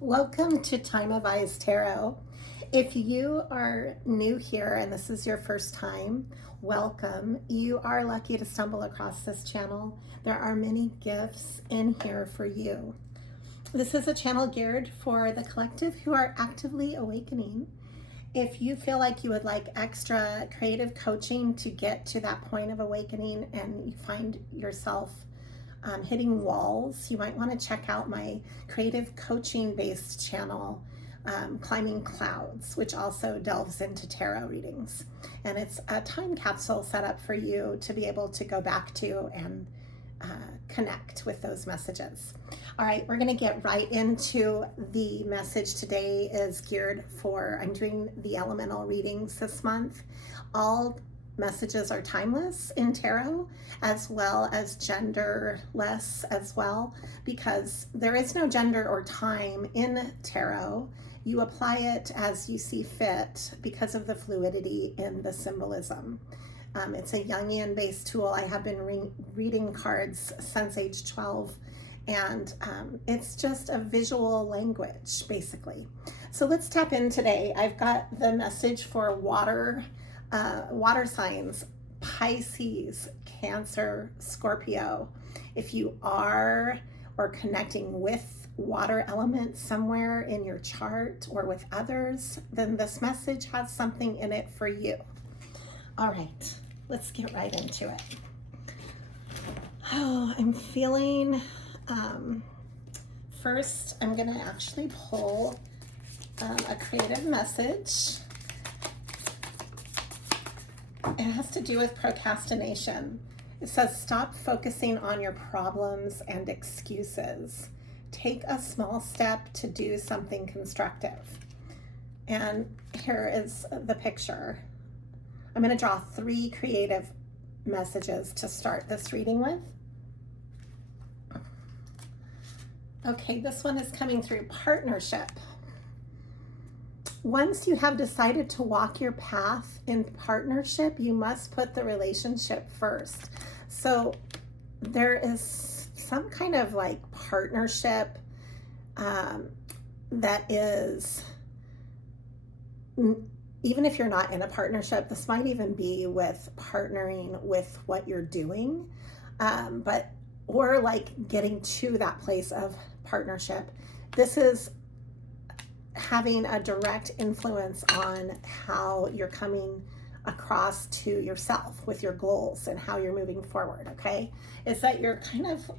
Welcome to Time of Eyes Tarot. If you are new here and this is your first time, welcome. You are lucky to stumble across this channel. There are many gifts in here for you. This is a channel geared for the collective who are actively awakening. If you feel like you would like extra creative coaching to get to that point of awakening and you find yourself hitting walls, you might want to check out my creative coaching based channel, Climbing Clouds, which also delves into tarot readings. And it's a time capsule set up for you to be able to go back to and connect with those messages. All right, we're going to get right into the message. Today is geared for, I'm doing the elemental readings this month. All messages are timeless in tarot, as well as genderless as well, because there is no gender or time in tarot. You apply it as you see fit because of the fluidity in the symbolism. It's a Jungian based tool. I have been reading cards since age 12, and it's just a visual language basically. So let's tap in today. I've got the message for water signs: Pisces, Cancer, Scorpio. If you are or connecting with water elements somewhere in your chart or with others, then this message has something in it for you. All right, let's get right into it. Oh, I'm feeling, first I'm gonna actually pull a creative message. It has to do with procrastination. It says, stop focusing on your problems and excuses. Take a small step to do something constructive. And here is the picture. I'm going to draw 3 creative messages to start this reading with. Okay, this one is coming through partnership. Once you have decided to walk your path in partnership, you must put the relationship first. So there is some kind of like partnership that is, even if you're not in a partnership, this might even be with partnering with what you're doing, or like getting to that place of partnership. This is having a direct influence on how you're coming across to yourself with your goals and how you're moving forward, okay? Is that you're kind of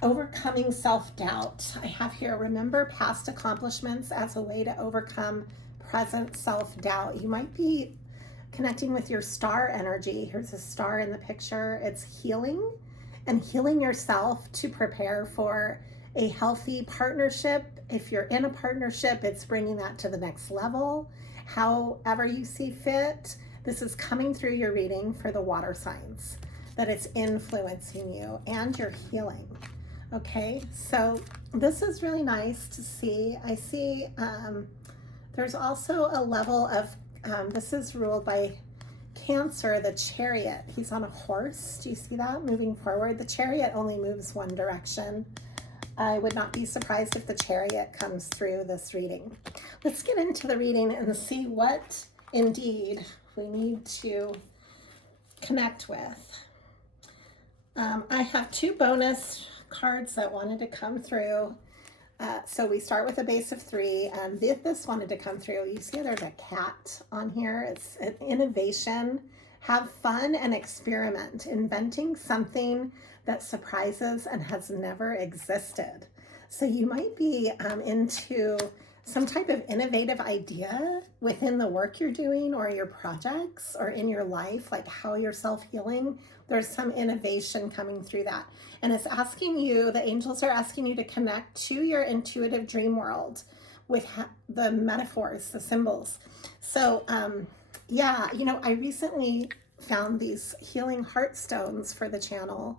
overcoming self-doubt. I have here, remember past accomplishments as a way to overcome present self-doubt. You might be connecting with your star energy. Here's a star in the picture. It's healing and healing yourself to prepare for a healthy partnership. If you're in a partnership, it's bringing that to the next level. However you see fit, this is coming through your reading for the water signs, that it's influencing you and you're healing. Okay, so this is really nice to see. I see there's also a level of, this is ruled by Cancer, the Chariot. He's on a horse. Do you see that moving forward? The Chariot only moves one direction. I would not be surprised if the Chariot comes through this reading. Let's get into the reading and see what indeed we need to connect with. I have 2 bonus cards that wanted to come through. So we start with a base of 3, and this wanted to come through. You see there's a cat on here. It's an innovation. Have fun and experiment, inventing something that surprises and has never existed. So you might be into some type of innovative idea within the work you're doing or your projects or in your life, like how you're self-healing. There's some innovation coming through that. And it's asking you, the angels are asking you to connect to your intuitive dream world with the metaphors, the symbols. So yeah, you know, I recently found these healing heart stones for the channel,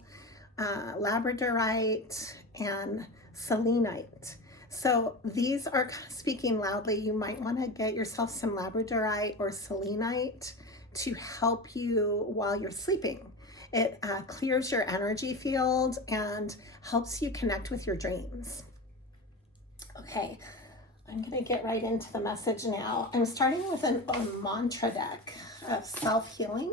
labradorite and selenite. So these are speaking loudly. You might want to get yourself some labradorite or selenite to help you while you're sleeping. It clears your energy field and helps you connect with your dreams. Okay, I'm going to get right into the message now. I'm starting with a mantra deck of self-healing.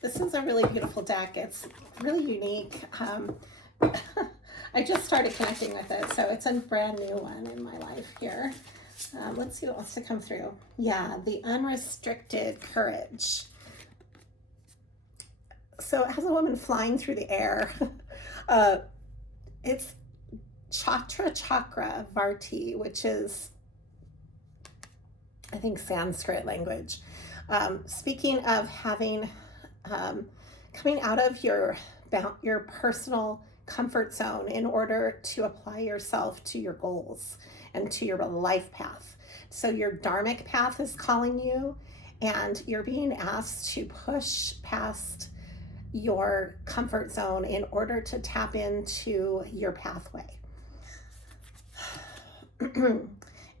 This is a really beautiful deck. It's really unique. I just started connecting with it, so it's a brand new one in my life here. Let's see what wants to come through. Yeah, the unrestricted courage. So it has a woman flying through the air. It's chakra varti, which is, I think, Sanskrit language. Speaking of having, coming out of your personal comfort zone in order to apply yourself to your goals and to your life path. So your dharmic path is calling you, and you're being asked to push past your comfort zone in order to tap into your pathway.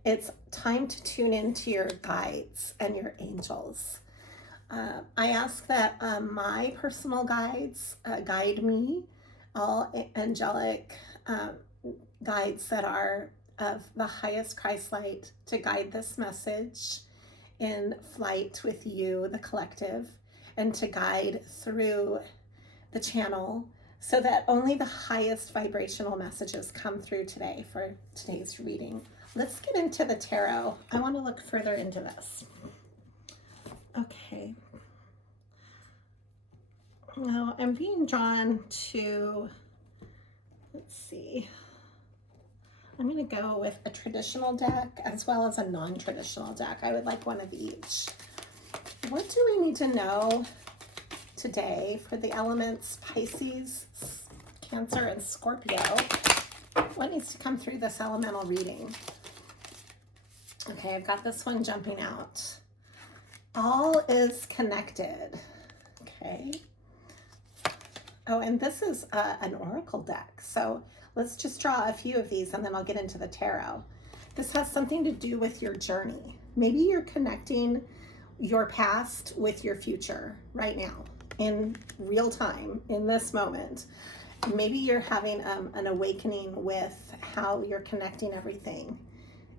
It's time to tune into your guides and your angels. I ask that my personal guides guide me, all angelic guides that are of the highest Christ light, to guide this message in flight with you, the collective, and to guide through the channel so that only the highest vibrational messages come through today for today's reading. Let's get into the tarot. I want to look further into this. Okay. Now I'm being drawn to, let's see, I'm going to go with a traditional deck as well as a non-traditional deck. I would like one of each. What do we need to know today for the elements Pisces, Cancer, and Scorpio? What needs to come through this elemental reading? Okay, I've got this one jumping out. All is connected. Okay. Oh, and this is an oracle deck. So let's just draw a few of these and then I'll get into the tarot. This has something to do with your journey. Maybe you're connecting your past with your future right now in real time, in this moment. Maybe you're having an awakening with how you're connecting everything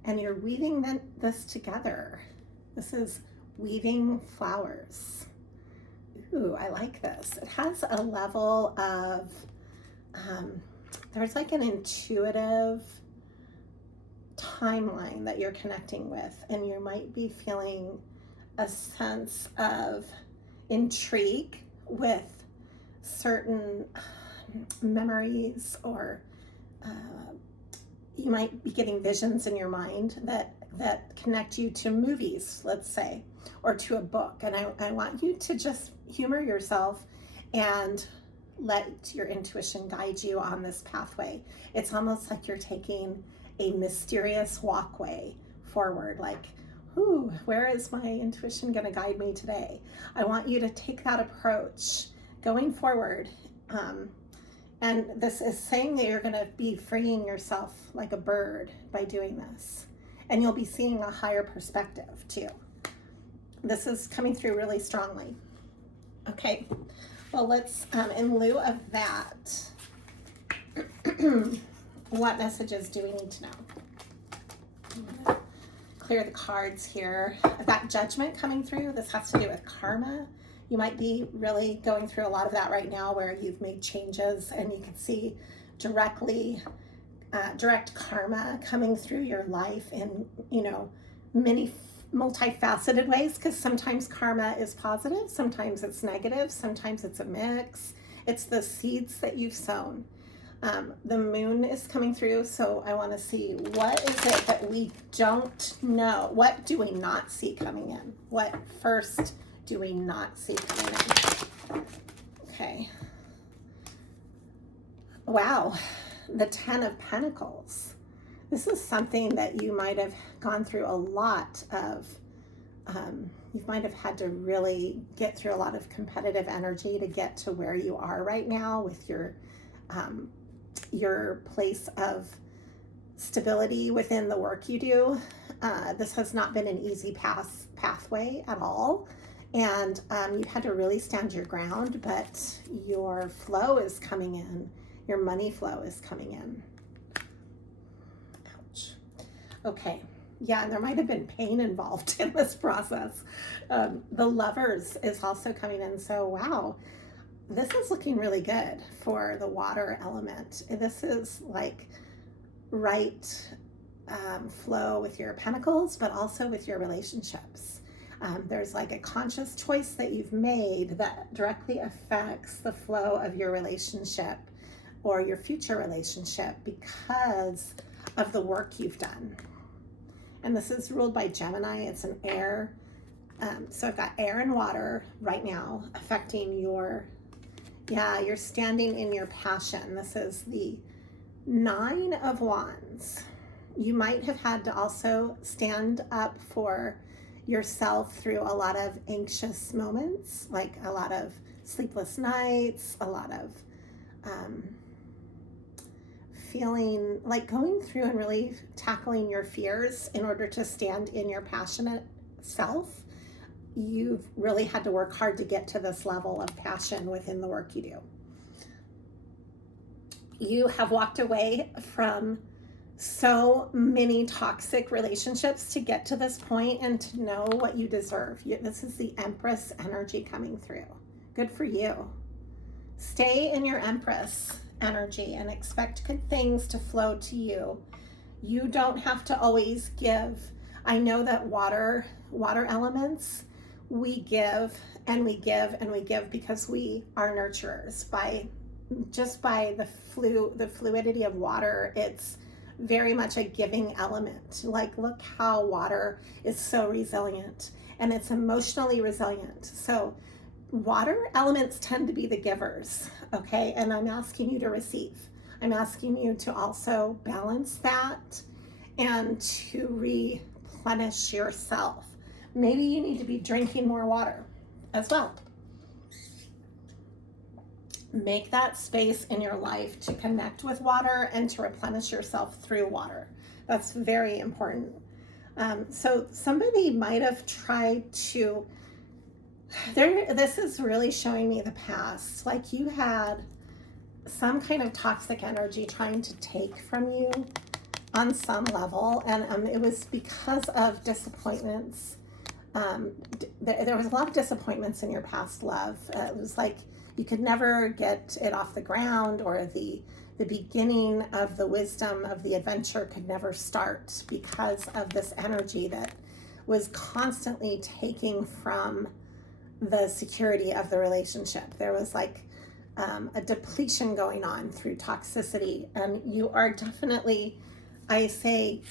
and you're weaving this together. This is weaving flowers. Ooh, I like this. It has a level of, there's like an intuitive timeline that you're connecting with, and you might be feeling a sense of intrigue with certain memories, or you might be getting visions in your mind that connect you to movies, let's say, or to a book. And I want you to just humor yourself and let your intuition guide you on this pathway. It's almost like you're taking a mysterious walkway forward, like, ooh, where is my intuition going to guide me today? I want you to take that approach going forward. And this is saying that you're going to be freeing yourself like a bird by doing this. And you'll be seeing a higher perspective too. This is coming through really strongly. Okay, well, let's, in lieu of that, what messages do we need to know? I'm gonna clear the cards here. I've got judgment coming through. This has to do with karma. You might be really going through a lot of that right now, where you've made changes and you can see direct karma coming through your life in, many multifaceted ways, because sometimes karma is positive, sometimes it's negative, sometimes it's a mix. It's the seeds that you've sown. The moon is coming through, so I want to see, what is it that we don't know? What do we not see coming in? What first do we not see coming in? Okay. Wow, the 10 of Pentacles. This is something that you might have gone through a lot of. You might have had to really get through a lot of competitive energy to get to where you are right now with your place of stability within the work you do. This has not been an easy pathway at all. And you've had to really stand your ground, but your flow is coming in. Your money flow is coming in. Ouch. Okay. Yeah, and there might have been pain involved in this process. The Lovers is also coming in. So, wow, this is looking really good for the water element. This is like right flow with your pentacles, but also with your relationships. There's like a conscious choice that you've made that directly affects the flow of your relationship or your future relationship because of the work you've done. And this is ruled by Gemini. It's an air. So I've got air and water right now affecting your, yeah, you're standing in your passion. This is the 9 of Wands. You might have had to also stand up for yourself through a lot of anxious moments, like a lot of sleepless nights, a lot of feeling like going through and really tackling your fears in order to stand in your passionate self. You've really had to work hard to get to this level of passion within the work you do. You have walked away from so many toxic relationships to get to this point and to know what you deserve. This is the Empress energy coming through. Good for you. Stay in your Empress energy and expect good things to flow to you. You don't have to always give. I know that water elements, we give and we give and we give because we are nurturers. By the fluidity of water, it's very much a giving element. Like, look how water is so resilient and it's emotionally resilient. So water elements tend to be the givers, okay? And I'm asking you to receive. I'm asking you to also balance that and to replenish yourself. Maybe you need to be drinking more water as well. Make that space in your life to connect with water and to replenish yourself through water. That's very important. So somebody might have tried to, this is really showing me the past. Like you had some kind of toxic energy trying to take from you on some level. And it was because of disappointments. There was a lot of disappointments in your past love. It was like you could never get it off the ground, or the beginning of the wisdom of the adventure could never start because of this energy that was constantly taking from the security of the relationship. There was like a depletion going on through toxicity, and you are definitely, I say,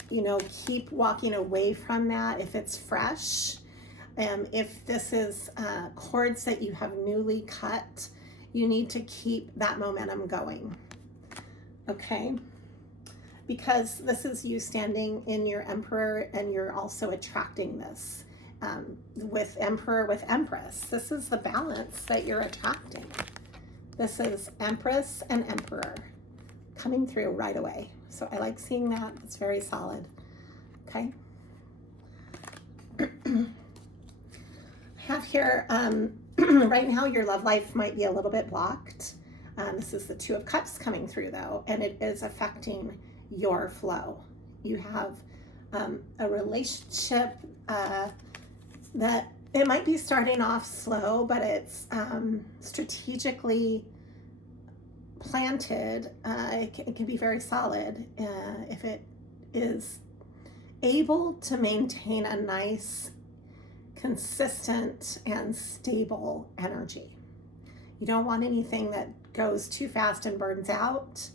keep walking away from that if it's fresh. If this is cords that you have newly cut, you need to keep that momentum going, okay? Because this is you standing in your Emperor, and you're also attracting this. With Emperor, with Empress, this is the balance that you're attracting. This is Empress and Emperor coming through right away. So I like seeing that. It's very solid, okay? I have here, right now your love life might be a little bit blocked. This is the Two of Cups coming through though, and it is affecting your flow. You have a relationship that it might be starting off slow, but it's strategically planted. It can be very solid if it is able to maintain a nice, consistent, and stable energy. You don't want anything that goes too fast and burns out.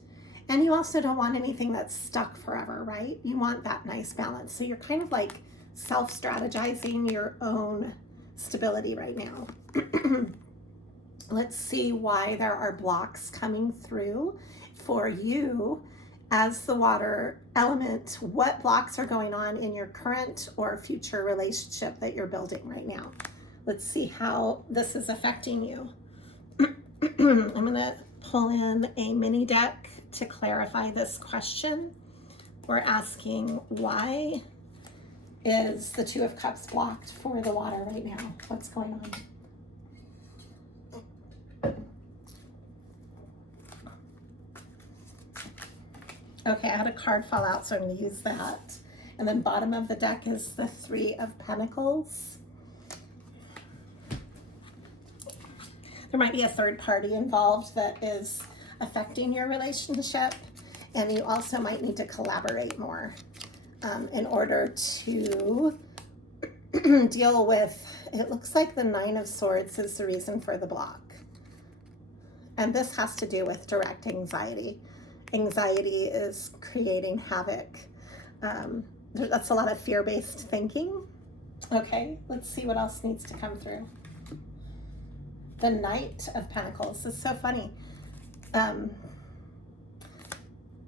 And you also don't want anything that's stuck forever, right? You want that nice balance. So you're kind of like self-strategizing your own stability right now. Let's see why there are blocks coming through for you as the water element. What blocks are going on in your current or future relationship that you're building right now? Let's see how this is affecting you. I'm going to pull in a mini deck to clarify this question. We're asking, why is the Two of Cups blocked for the water right now? What's going on? Okay, I had a card fall out, so I'm going to use that. And then bottom of the deck is the Three of Pentacles. There might be a third party involved that is affecting your relationship, and you also might need to collaborate more in order to deal with, it looks like the Nine of Swords is the reason for the block. And this has to do with direct anxiety. Anxiety is creating havoc. That's a lot of fear-based thinking. Okay, let's see what else needs to come through. The Knight of Pentacles is so funny. The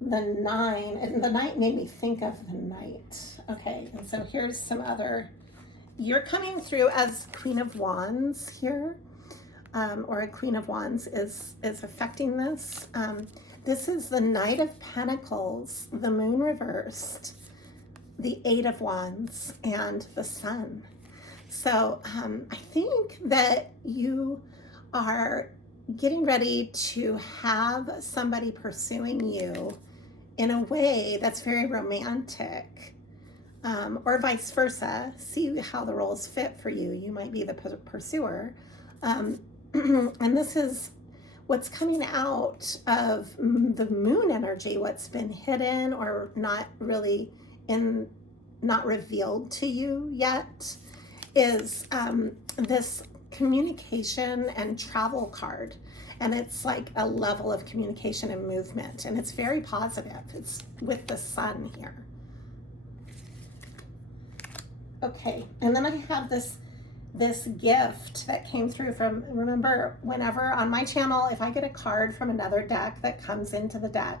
Nine, and the Knight made me think of the Knight. Okay, and so here's some other, you're coming through as Queen of Wands here, or a Queen of Wands is affecting this. This is the Knight of Pentacles, the Moon reversed, the Eight of Wands, and the Sun. So I think that you are getting ready to have somebody pursuing you in a way that's very romantic, or vice versa. See how the roles fit for you. You might be the pursuer. And this is what's coming out of the moon energy, what's been hidden or not really not revealed to you yet, is this communication and travel card. And it's like a level of communication and movement, and it's very positive. It's with the Sun here. Okay, and then I have this gift that came through from, remember, whenever on my channel, if I get a card from another deck that comes into the deck,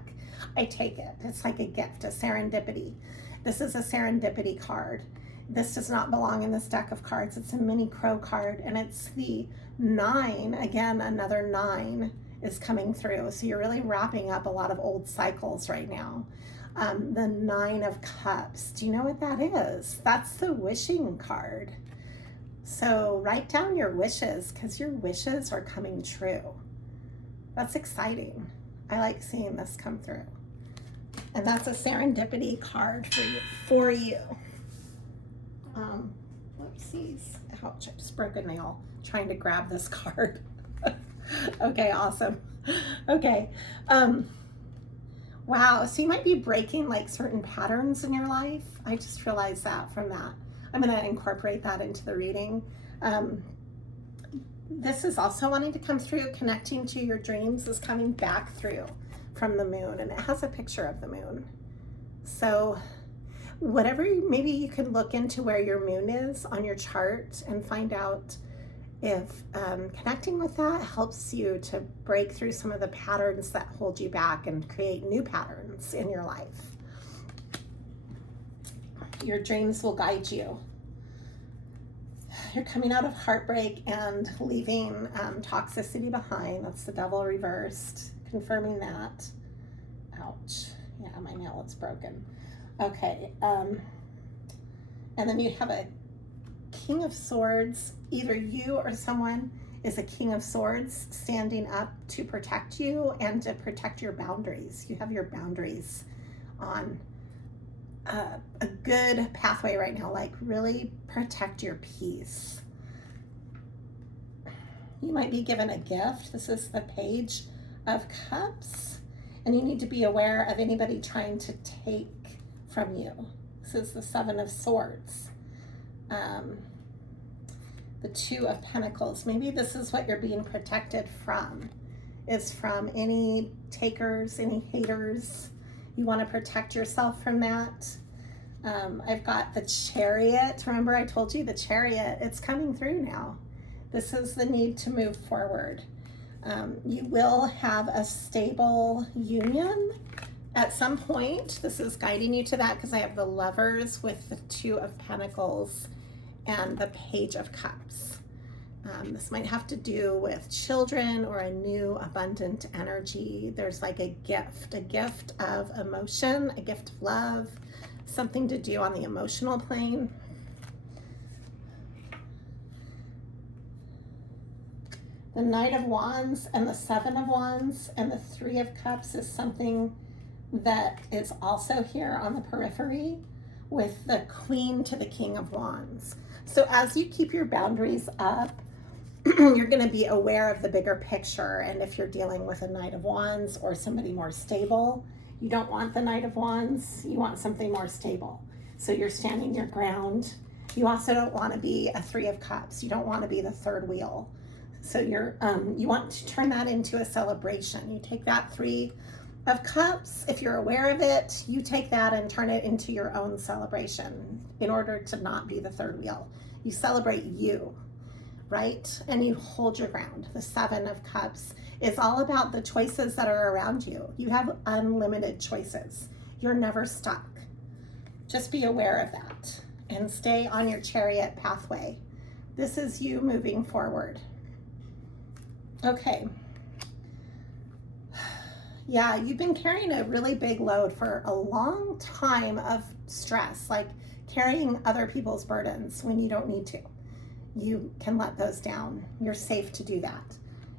I take it. It's like a gift, a serendipity. This is a serendipity card. This does not belong in this deck of cards. It's a mini crow card, and it's the 9. Again, another 9 is coming through. So you're really wrapping up a lot of old cycles right now. The 9 of Cups. Do you know what that is? That's the wishing card. So write down your wishes, because your wishes are coming true. That's exciting. I like seeing this come through. And that's a serendipity card for you. Whoopsies. Ouch, I just broke a nail trying to grab this card. Okay, awesome. Okay. Wow, so you might be breaking like certain patterns in your life. I just realized that from that. I'm going to incorporate that into the reading. This is also wanting to come through. Connecting to your dreams is coming back through from the moon, and it has a picture of the moon. So whatever, maybe you could look into where your moon is on your chart and find out if connecting with that helps you to break through some of the patterns that hold you back and create new patterns in your life. Your dreams will guide you. You're coming out of heartbreak and leaving toxicity behind. That's the Devil reversed, confirming that. Ouch. Yeah, my nail is broken. Okay. And then you have a King of Swords. Either you or someone is a King of Swords standing up to protect you and to protect your boundaries. You have your boundaries on a good pathway right now, like really protect your peace. You might be given a gift. This is the Page of Cups, and you need to be aware of anybody trying to take from you. This is the Seven of Swords. The Two of Pentacles. Maybe this is what you're being protected from, is from any takers, any haters. You want to protect yourself from that. I've got the Chariot. Remember I told you the Chariot, it's coming through now. This is the need to move forward. You will have a stable union at some point. This is guiding you to that because I have the Lovers with the Two of Pentacles and the Page of Cups. This might have to do with children or a new abundant energy. There's like a gift of emotion, a gift of love, something to do on the emotional plane. The Knight of Wands and the Seven of Wands and the Three of Cups is something that is also here on the periphery. with the Queen to the King of Wands. So as you keep your boundaries up, you're going to be aware of the bigger picture. And if you're dealing with a Knight of Wands or somebody more stable, you don't want the Knight of Wands. You want something more stable. So you're standing your ground. You also don't want to be a Three of Cups. You don't want to be the third wheel. So you want to turn that into a celebration. You take that Three of Cups, if you're aware of it, you take that and turn it into your own celebration in order to not be the third wheel. You celebrate you, right? And you hold your ground. The Seven of Cups is all about the choices that are around you. You have unlimited choices. You're never stuck. Just be aware of that and stay on your Chariot pathway. This is you moving forward. Okay. Yeah, you've been carrying a really big load for a long time of stress, like carrying other people's burdens when you don't need to. You can let those down. You're safe to do that.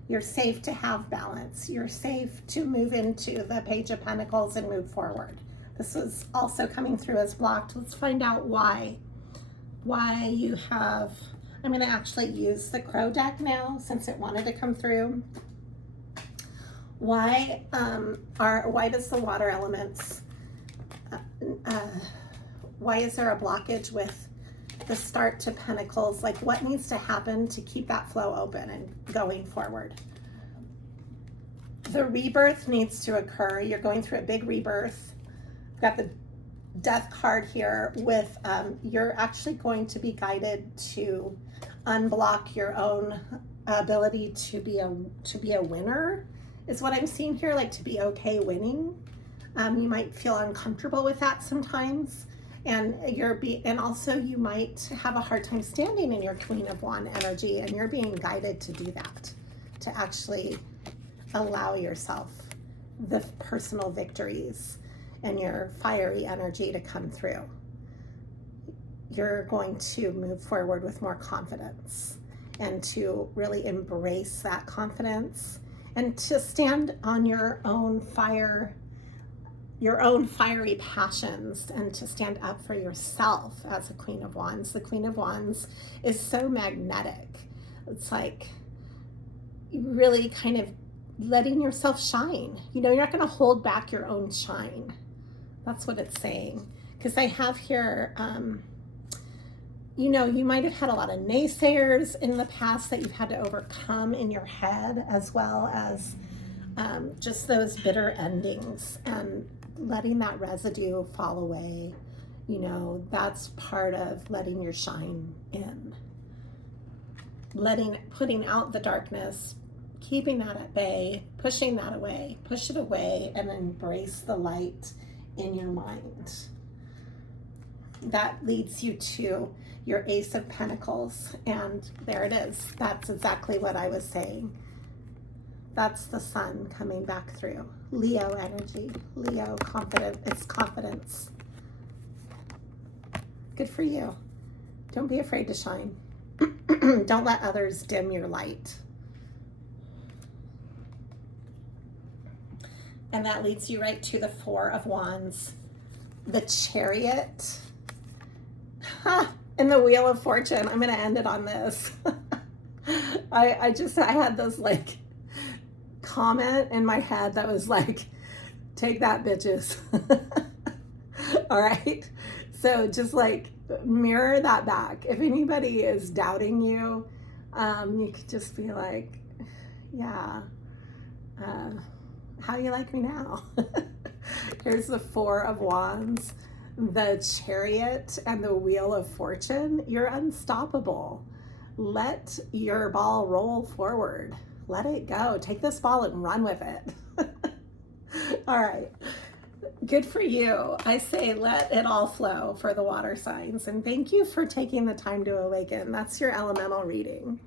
You're safe to have balance. You're safe to move into the Page of Pentacles and move forward. This was also coming through as blocked. Let's find out why you have, I'm going to actually use the Crow deck now since it wanted to come through. Why does the water elements, why is there a blockage with the start to Pentacles? Like, what needs to happen to keep that flow open and going forward? The rebirth needs to occur. You're going through a big rebirth. I've got the Death card here with, you're actually going to be guided to unblock your own ability to be a winner, is what I'm seeing here, like to be okay winning. You might feel uncomfortable with that sometimes. And also you might have a hard time standing in your Queen of Wands energy, and you're being guided to do that, to actually allow yourself the personal victories and your fiery energy to come through. You're going to move forward with more confidence and to really embrace that confidence and to stand on your own fire, your own fiery passions, and to stand up for yourself as a Queen of Wands. The Queen of Wands is so magnetic. It's like really kind of letting yourself shine. You know, you're not going to hold back your own shine. That's what it's saying. Because I have here, you know, you might have had a lot of naysayers in the past that you've had to overcome in your head, as well as just those bitter endings, and letting that residue fall away. You know, that's part of letting your shine in. Putting out the darkness, keeping that at bay, pushing that away, push it away, and embrace the light in your mind. That leads you to your Ace of Pentacles, and there it is. That's exactly what I was saying. That's the sun coming back through. Leo energy. Leo, confident. It's confidence. Good for you. Don't be afraid to shine. Don't let others dim your light. And that leads you right to the Four of Wands, the Chariot, and the Wheel of Fortune. I'm going to end it on this. I had this like comment in my head that was like, take that, bitches. All right. So just like mirror that back. If anybody is doubting you, you could just be like, yeah, how do you like me now? Here's the Four of Wands, the Chariot, and the Wheel of Fortune. You're unstoppable. Let your ball roll forward. Let it go. Take this ball and run with it. All right. Good for you. I say let it all flow for the water signs. And thank you for taking the time to awaken. That's your elemental reading.